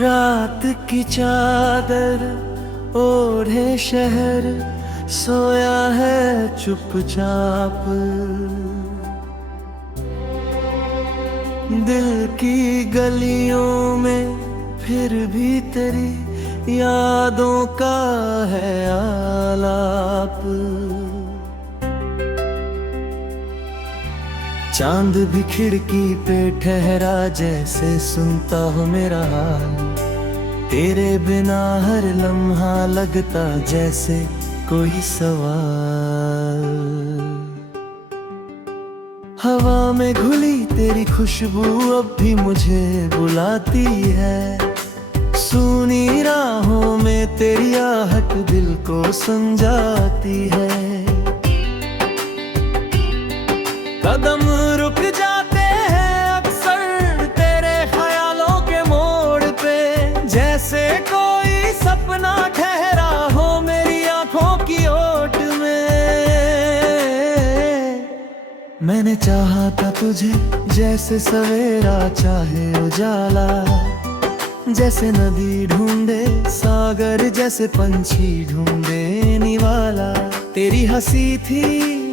रात की चादर ओढ़े शहर सोया है चुपचाप। दिल की गलियों में फिर भी तेरी यादों का है आलाप। चांद भी खिड़की पे ठहरा जैसे सुनता हो मेरा हाल। तेरे बिना हर लम्हा लगता जैसे कोई सवाल। हवा में घुली तेरी खुशबू अब भी मुझे बुलाती है। सुनी राहों में तेरी आहट दिल को समझाती है। कदम रुक जाते हैं अक्सर तेरे ख्यालों के मोड़ पे, जैसे कोई सपना ठहरा हो मेरी आंखों की ओट में। मैंने चाहा था तुझे जैसे सवेरा चाहे उजाला, जैसे नदी ढूंढे सागर जैसे पंछी ढूंढे निवाला। तेरी हंसी थी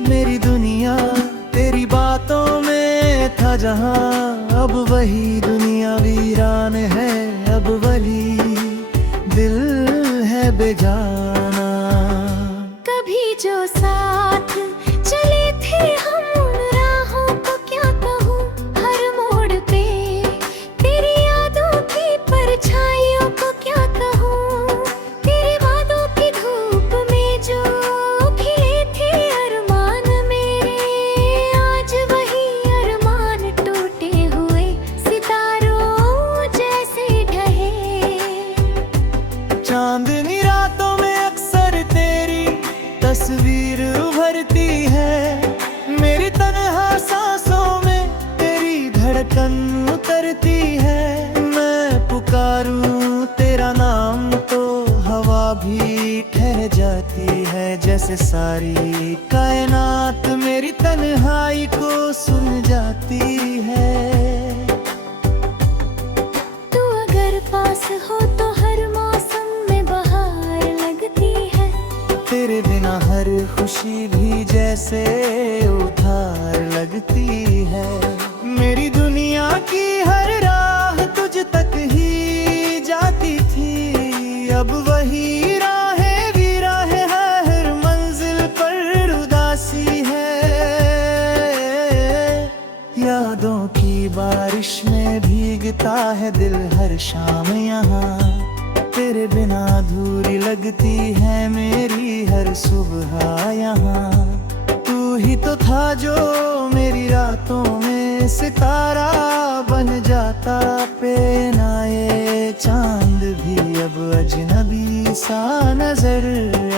मेरी दुनिया, तेरी बातों में था जहां, अब वही दुनिया वीरान है। अब वही दिल है बेजाना। कभी जो साथ चले थे हम उन राहों को क्या कहूँ, हर मोड़ पे तेरी यादों की परछाइयों को क्या कहूँ। तेरे वादों की धूप में जो खिले थे अरमान मेरे, आज वही अरमान टूटे हुए सितारों जैसे ढहे। चांदनी रातों में अक्सर तेरी तस्वीर उभरती है। मेरी तन्हा सांसों में तेरी धड़कन उतरती है। मैं पुकारूं तेरा नाम तो हवा भी ठहर जाती है, जैसे सारी कायनात मेरी तन्हाई को सुन जाती है। तू अगर पास हो तो हर मौसम में बहार लगती है। तेरे बिना हर खुशी भी जैसे उधार लगती है। मेरी दुनिया की हर राह तुझ तक ही जाती थी, अब वही राहें भी राहें हर मंजिल पर उदासी है। यादों की बारिश में भीगता है दिल हर शाम यहाँ। तेरे बिना अधूरी लगती है मेरी हर सुबह यहाँ। तू ही तो था जो मेरी रातों में सितारा बन जाता। पे नाए चांद भी अब अजनबी सा नजर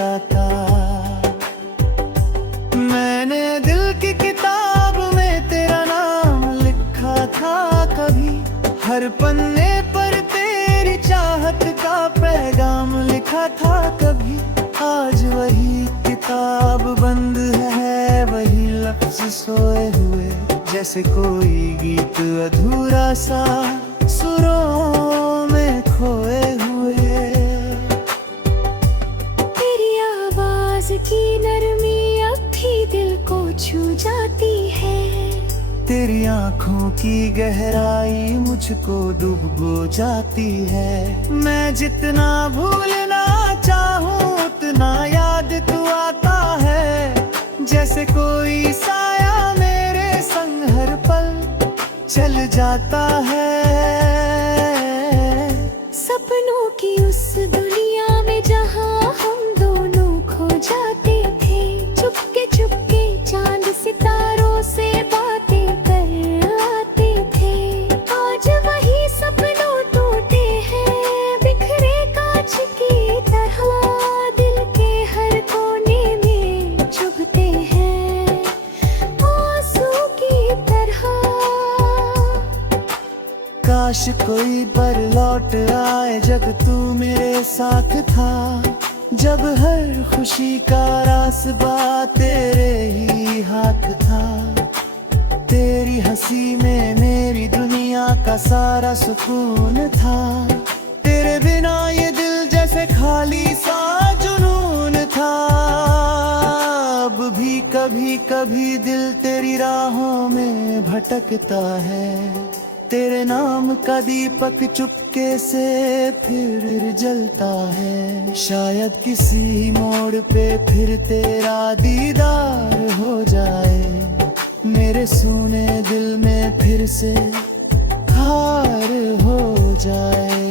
आता। मैंने दिल की किताब में तेरा नाम लिखा था कभी, हर पन्ने पर तेरी चाहत का पैगाम लिखा था कभी। आज वही किताब बंद है, वही लफ्ज सोए हुए, जैसे कोई गीत अधूरा सा सुरों में खोए हुए। तेरी आवाज की नरमी अब भी दिल को छू जाती है। तेरी आंखों की गहराई मुझको डुबो जाती है। मैं जितना भूलना चाहूँ उतना याद तू आता है, जैसे कोई साया मेरे संग हर पल चल जाता है। सपनों की उस दुनिया में जहाँ हम दोनों खो जाते थे, चुपके चुपके चांद सितारों से बातें कर आते थे। आज वही सपनों टूटे हैं बिखरे कांच की तरह, दिल के हर कोने में चुभते हैं आंसू की तरह। काश कोई पर लौट आए जब तू मेरे साथ था, जब हर खुशी का रास्ता तेरे ही हाथ था। तेरी हंसी में मेरी दुनिया का सारा सुकून था। बिना ये दिल जैसे खाली सा जुनून था। अब भी कभी कभी दिल तेरी राहों में भटकता है। तेरे नाम का दीपक चुपके से फिर जलता है। शायद किसी मोड़ पे फिर तेरा दीदार हो जाए। मेरे सूने दिल में फिर से हार हो जाए।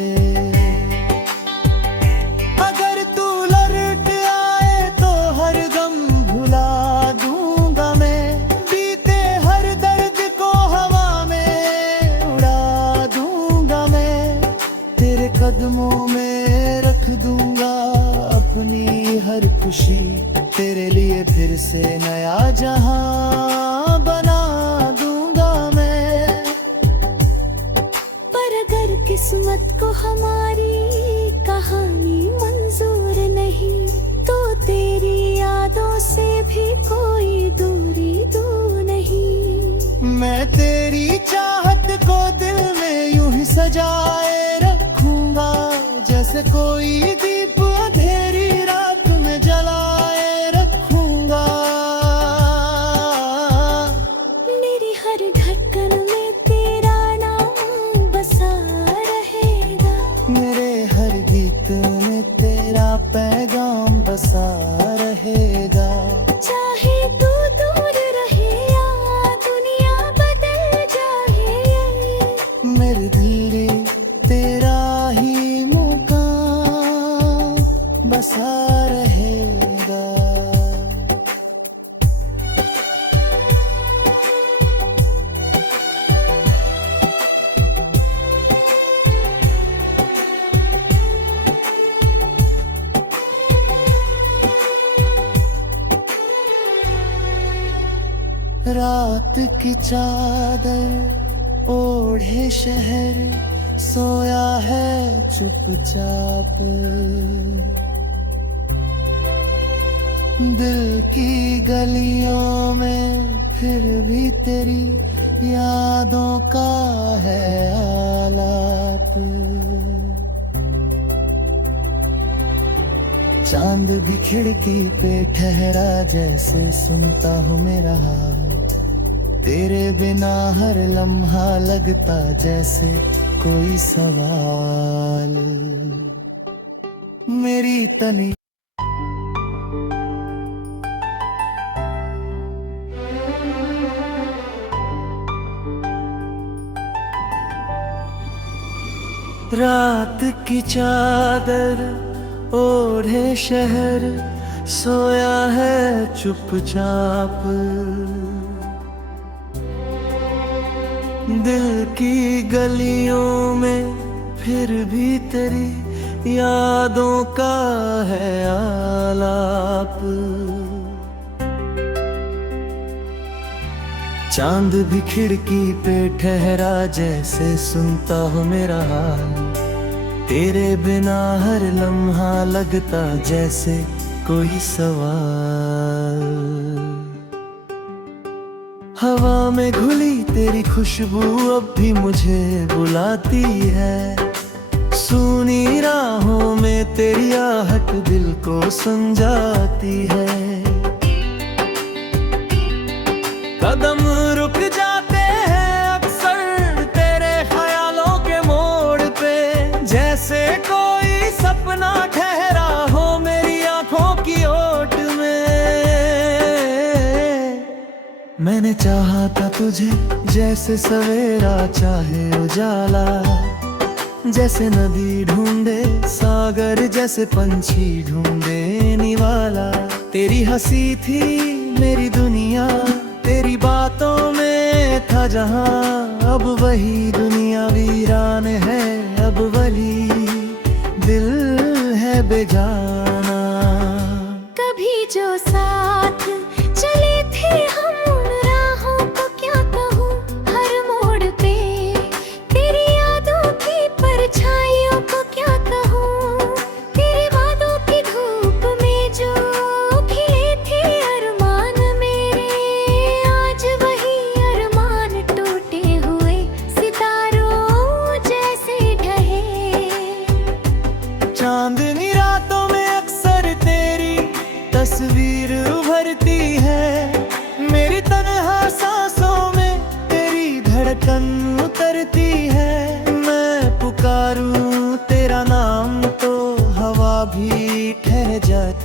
अगर तू लौट आए तो हर गम भुला दूंगा मैं। बीते हर दर्द को हवा में उड़ा दूंगा मैं। तेरे कदमों में रख दूंगा अपनी हर खुशी। तेरे लिए फिर से नया जहां बना दूंगा मैं। पर अगर किस्मत को हमारी कहानी मंजूर नहीं तो तेरी यादों से भी कोई दूरी दूर नहीं। मैं तेरी चाहत को दिल में यूं ही सजाए रखूंगा। जैसे कोई दीप अंधेरी रात में जलाए रखूंगा। मेरी हर धड़कन में तेरा नाम बसा रहेगा। मेरे हर गीत में तेरा पैगाम बसा रहेगा। चाहे तू दूर रहे या दुनिया बदल जाए। मेरे दिल तेरा ही मुकाम बसा रहेगा। रात की चादर ओढ़े शहर सोया है चुपचाप। दिल की गलियों में फिर भी तेरी यादों का है आलाप। चांद भी खिड़की पे ठहरा जैसे सुनता हूँ मेरा हाल। तेरे बिना हर लम्हा लगता जैसे कोई सवाल। मेरी तनी रात की चादर ओढ़े शहर सोया है चुपचाप। दिल की गलियों में फिर भी तेरी यादों का है आलाप। चांद भी खिड़की पे ठहरा जैसे सुनता हूँ मेरा हाल। तेरे बिना हर लम्हा लगता जैसे कोई सवाल। हवा में घुली तेरी खुशबू अब भी मुझे बुलाती है। सूनी राहों में तेरी आहट दिल को समझाती है। कदम रुक जाते हैं अक्सर तेरे ख्यालों के मोड़ पे। जैसे कोई सपना ठहरा हो मेरी आंखों की ओट में। मैंने चाहा था तुझे जैसे सवेरा चाहे उजाला। जैसे नदी ढूंढे सागर जैसे पंछी ढूंढे निवाला। तेरी हंसी थी मेरी दुनिया तेरी बातों में था जहां। अब वही दुनिया वीरान है अब वही दिल है बेजाना। कभी जो साथ चले थे हम उन राहों को क्या कहूँ। हर मोड़ पे तेरी यादों की परछाइयों को क्या कहूँ। तेरे वादों की धूप में जो खिले थे अरमान मेरे। आज वही अरमान टूटे हुए सितारों जैसे ढहे।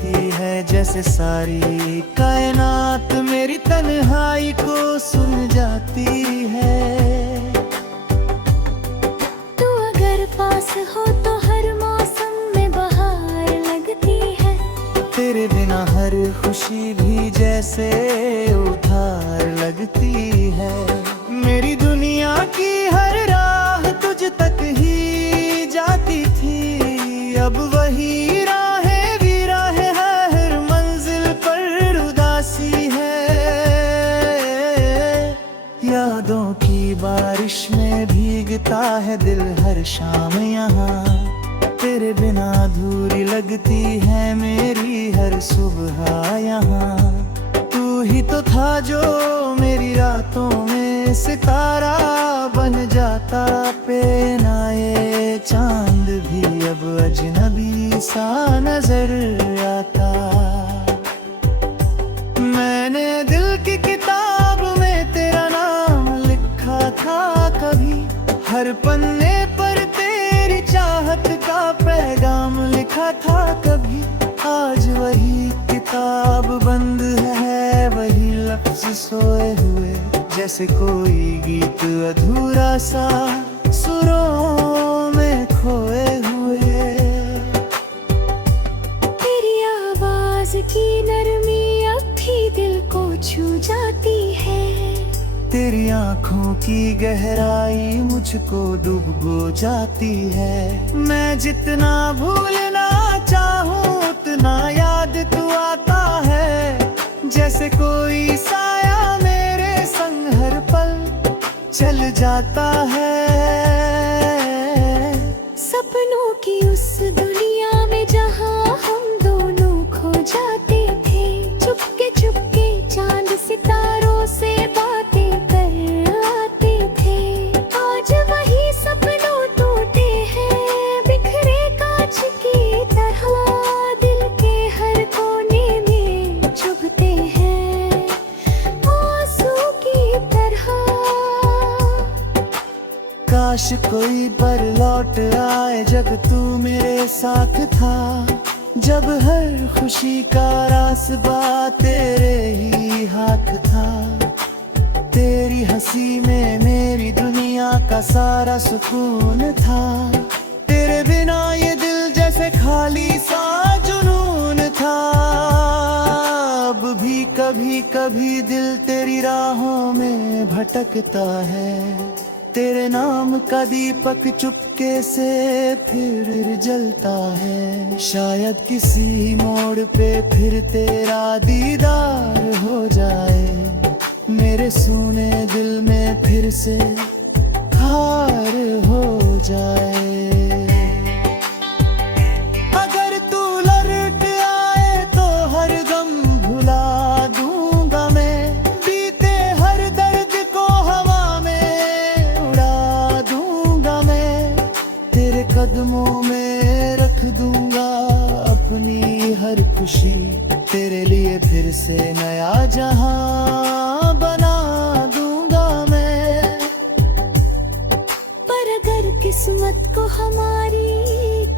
लगती है जैसे सारी कायनात मेरी तन्हाई को सुन जाती है। तू अगर पास हो तो हर मौसम में बहार लगती है। तेरे बिना हर खुशी भी जैसे उधार लगती है। मेरी दुनिया की हर राह तुझ तक ही जाती थी, अब वही राहें भी राहें हैं, हर मंजिल पर उदासी है। यादों की बारिश में भीगता है दिल हर शाम यहाँ। तेरे बिना अधूरी लगती है मेरी हर सुबह यहाँ। तू ही तो था जो मेरी रातों में सितारा बन जाता, पे नाए चांद भी अब अजनबी सा नजर आता। मैंने दिल की किताब में तेरा नाम लिखा था कभी, हर पन्ने पर तेरी चाहत का पैगाम लिखा था कभी। आज वही किताब बंद है, वही लफ्ज सोए हुए, जैसे कोई गीत अधूरा सा सुरों में खोए हुए। तेरी आवाज की नरमी अब भी दिल को छू जाती है। तेरी आँखों की गहराई मुझको डूबो जाती है। मैं जितना भूलना चाहूँ उतना याद तू आता है, जैसे कोई साया मेरे संग हर पल चल जाता है। सपनों की उस दुनिया में जहाँ हम दोनों खो जाते थे, चुपके चुपके चांद सितारों से बातें कर आते थे। आज वही सपनों टूटे हैं, बिखरे कांच की तरह, दिल के हर कोने में चुभते हैं आंसू की तरह। काश कोई पर लौट आए जब तू मेरे साथ था, जब हर खुशी का रास्ता तेरे ही हाथ था। तेरी हंसी में मेरी दुनिया का सारा सुकून था। तेरे बिना ये दिल जैसे खाली सा जुनून था। अब भी कभी कभी दिल तेरी राहों में भटकता है। तेरे नाम का दीपक चुपके से फिर जलता है। शायद किसी मोड़ पे फिर तेरा दीदार हो जाए, मेरे सूने दिल में फिर से हार हो जाए। अगर तू लौट आए तो हर गम भुला दूंगा मैं, बीते हर दर्द को हवा में उड़ा दूंगा मैं। तेरे कदमों में रख दूंगा अपनी हर खुशी, तेरे लिए फिर से नया जहां बना दूंगा मैं। पर अगर किस्मत को हमारी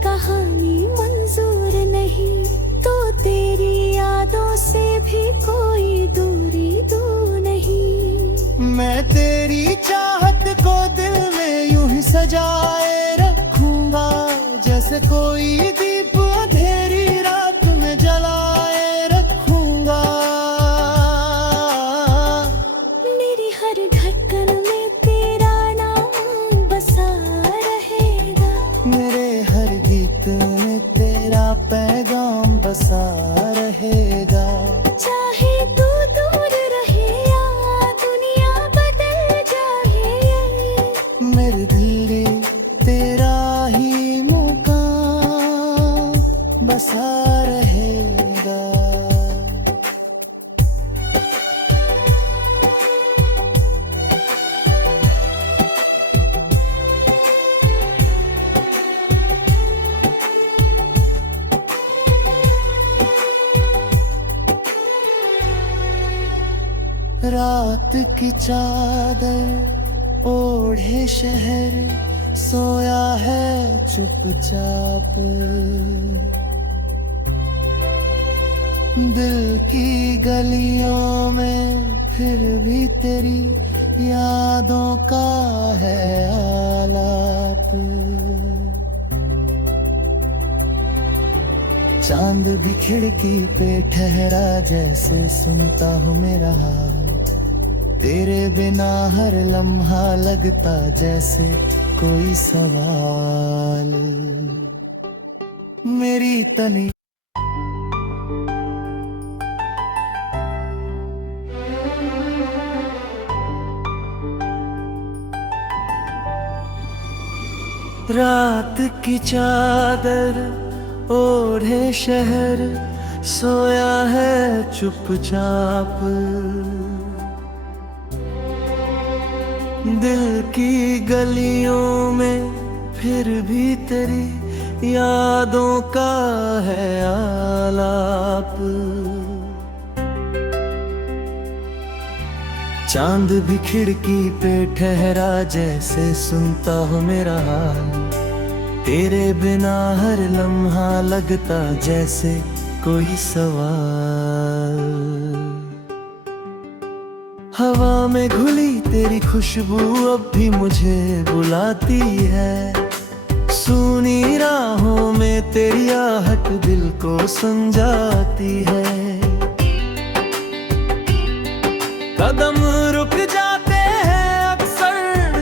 कहानी मंजूर नहीं, तो तेरी यादों से भी कोई दूरी दूर नहीं। मैं तेरी चाहत को दिल में यूं ही सजाए रखूंगा, जैसे कोई दीप अंधेरी रात में जलाए रखूंगा। मेरी हर धड़कन में तेरा नाम बसा रहेगा, मेरे हर गीत में तेरा पैगाम बसा रहेगा। चाहे तू दूर रहे या दुनिया बदल जाए, मेरे दिल तेरा ही मुकाम बसा रहेगा। रात की चादर ओढ़े शहर सोया है चुपचाप। दिल की गलियों में फिर भी तेरी यादों का है आलाप। चांद भी खिड़की पे ठहरा जैसे सुनता हूँ मेरा हाल। तेरे बिना हर लम्हा लगता जैसे कोई सवाल। मेरी तनी रात की चादर ओढ़े शहर सोया है चुपचाप। दिल की गलियों में फिर भी तेरी यादों का है आलाप। चांद भी खिड़की पे ठहरा जैसे सुनता हूँ मेरा हाल। तेरे बिना हर लम्हा लगता जैसे कोई सवाल। हवा में घुली तेरी खुशबू अब भी मुझे बुलाती है। सुनी राहों में तेरी आहट दिल को समझाती है। कदम रुक जाते हैं अक्सर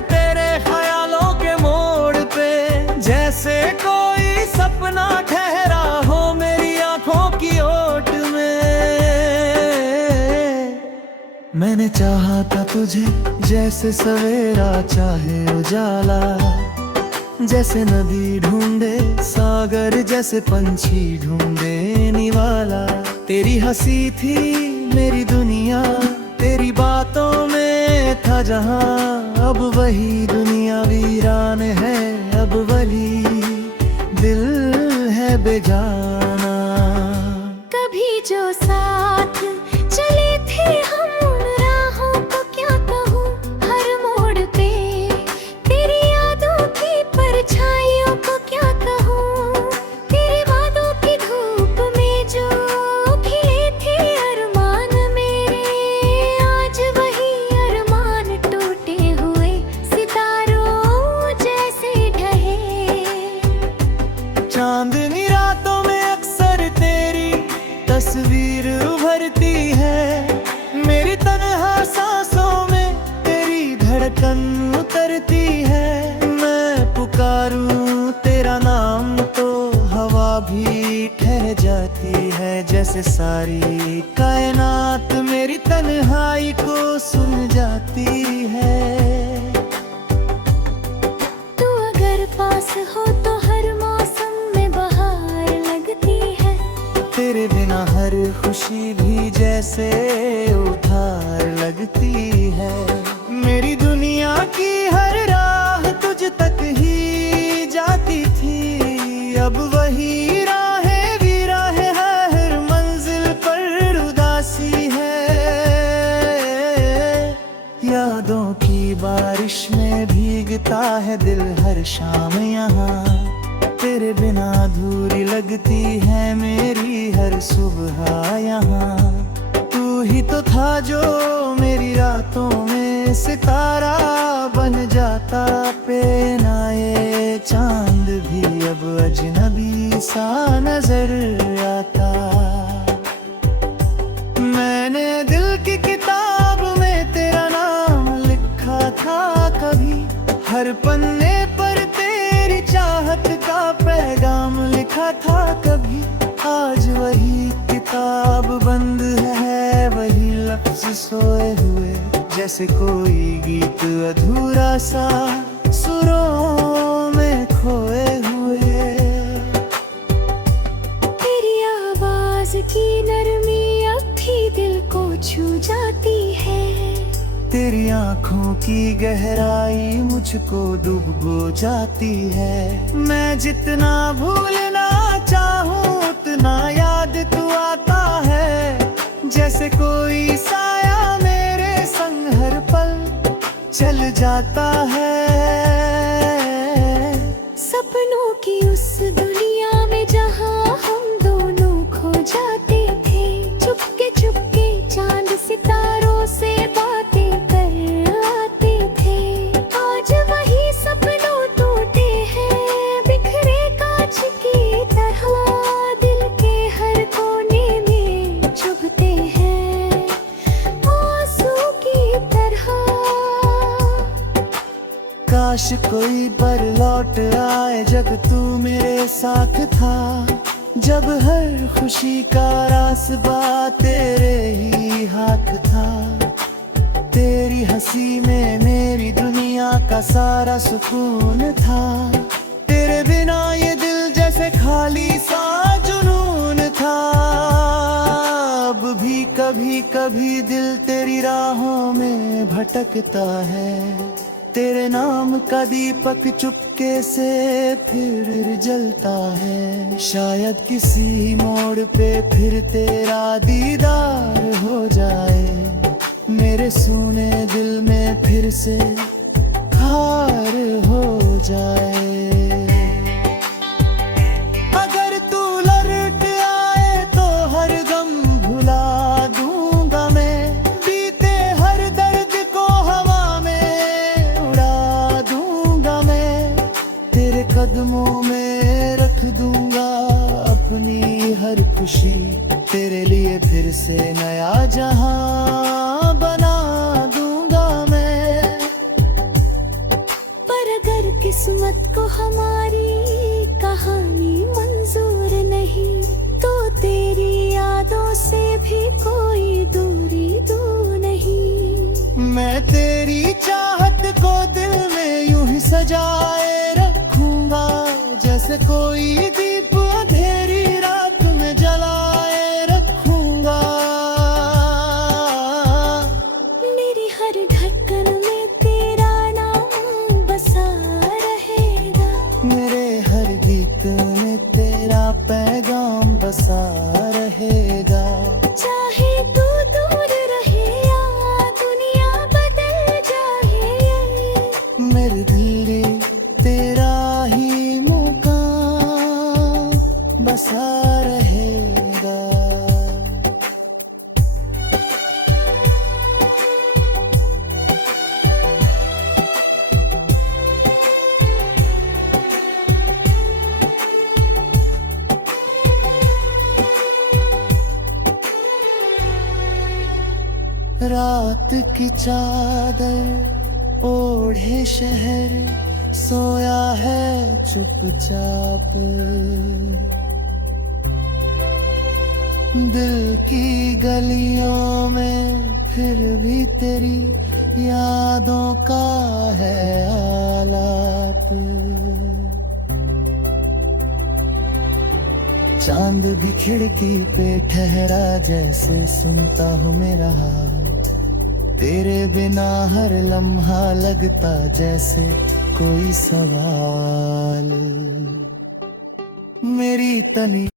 तेरे ख्यालों के मोड़ पे। जैसे कोई सपना ठहरा हो मेरी आंखों की ओट में। मैंने चाहा था तुझे जैसे सवेरा चाहे उजाला। जैसे नदी ढूंढे सागर जैसे पंछी ढूंढे निवाला। तेरी हंसी थी मेरी दुनिया तेरी बातों में था जहां। अब वही दुनिया वीरान है अब वही दिल है बेजाना। कभी जो साथ चले थे हम उन राहों को क्या कहूँ। हर मोड़ पे तेरी यादों की परछाइयों को क्या कहूँ। तेरे वादों की धूप में जो खिले थे अरमान मेरे। आज वही अरमान टूटे हुए सितारों जैसे ढहे। चांदनी रातों में अक्सर तेरी तस्वीर उभरती है। मेरी तन्हा सांसों में तेरी धड़कन उतरती है। मैं पुकारूं तेरा नाम तो हवा भी ठहर जाती है। जैसे सारी कायनात मेरी तन्हाई को सुन जाती है। तू अगर पास हो तो हर मौसम में बहार लगती है। तेरे बिना हर खुशी भी जैसे उधार लगती है। मेरी दुनिया की हर राह तुझ तक ही जाती थी। अब वही राहें भी राहें हर मंजिल पर उदासी है। यादों की बारिश में भीगता है दिल हर शाम यहाँ। तेरे बिना अधूरी लगती है मेरी हर सुबह यहाँ। तू ही तो था जो मेरी रातों में सितारा बन जाता। पे नाए चांद भी अब अजनबी सा नजर आता। मैंने दिल की किताब में तेरा नाम लिखा था कभी। हर पन्ने पर तेरी चाहत का पैगाम लिखा था कभी। आज वही किताब बंद है वही लफ्ज सोए हुए। जैसे कोई गीत अधूरा सा सुरों में खोए हुए। तेरी आवाज की नरमी अब भी दिल को छू जाती है। तेरी आंखों की गहराई मुझको डुबो जाती है। मैं जितना भूलना चाहूँ उतना याद तू आता है। जैसे कोई साया मेरे संग हर पल चल जाता है। सपनों की उस दुनिया में जहाँ हम दोनों खो जाते थे। कोई पर लौट आए जब तू मेरे साथ था। जब हर खुशी का रास्ता तेरे ही हाथ था। तेरी हंसी में मेरी दुनिया का सारा सुकून था। तेरे बिना ये दिल जैसे खाली सा जुनून था। अब भी कभी कभी दिल तेरी राहों में भटकता है। तेरे नाम का दीपक चुपके से फिर जलता है। शायद किसी मोड़ पे फिर तेरा दीदार हो जाए। मेरे सूने दिल में फिर से हार हो जाए। अगर तू लौट आए तो हर गम भुला दूंगा मैं। बीते हर दर्द को हवा में उड़ा दूंगा मैं। तेरे कदमों में रख दूंगा अपनी हर खुशी। तेरे लिए फिर से नया जहां बना दूंगा मैं। पर अगर किस्मत को हमारी कहानी मंजूर नहीं तो तेरी यादों से भी कोई दूरी दूर नहीं। मैं तेरी चाहत को दिल में यूं ही सजाए रखूंगा। जैसे कोई दीप अंधेरी रात में जलाए रखूंगा। मेरी हर धड़कन में तेरा नाम बसा रहेगा। मेरे हर गीत में तेरा पैगाम बसा रहेगा। चाहे तू दूर रहे या दुनिया बदल जाए। मेरे दिल तेरा ही मुकाम बसा रहेगा। रात की चादर ओढ़े शहर सोया है चुपचाप। दिल की गलियों में फिर भी तेरी यादों का है आलाप। चांद भी खिड़की पे ठहरा जैसे सुनता हूँ मेरा हाल। तेरे बिना हर लम्हा लगता जैसे कोई सवाल। मेरी तनी